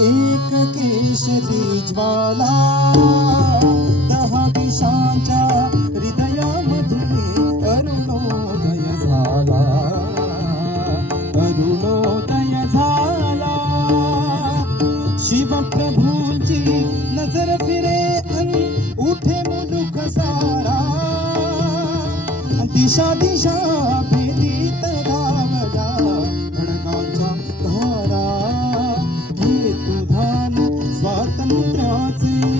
एक केशरी ज्वाला दहा दिशांच्या हृदयामध्ये अरुणोदय झाला. अरुणोदय झाला. शिवप्रभूंची नजर फिरे आणि उठे मुलुक सारा. दिशा दिशा ti.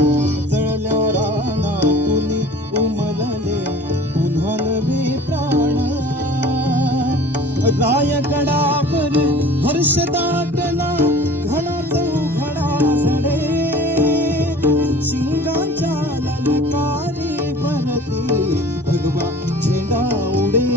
जळल्या रानातून उमलले पुन्हा नवे प्राण रायगडावर हर्ष दाटला घणाच उघडा झडे शिंगांच्या ललकारी भरती भगवा झेंडा उडे.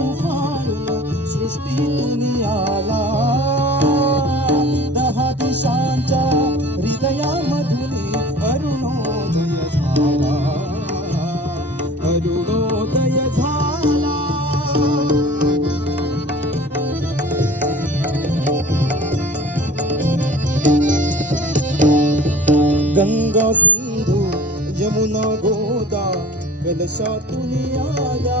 झोत उभारून सृष्टीतून आला दहा दिशांच्या हृदयामधून अरुणोदय झाला अरुणोदय झाला गंगा सिंधू यमुना गोदा कलशातून आया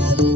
Thank you.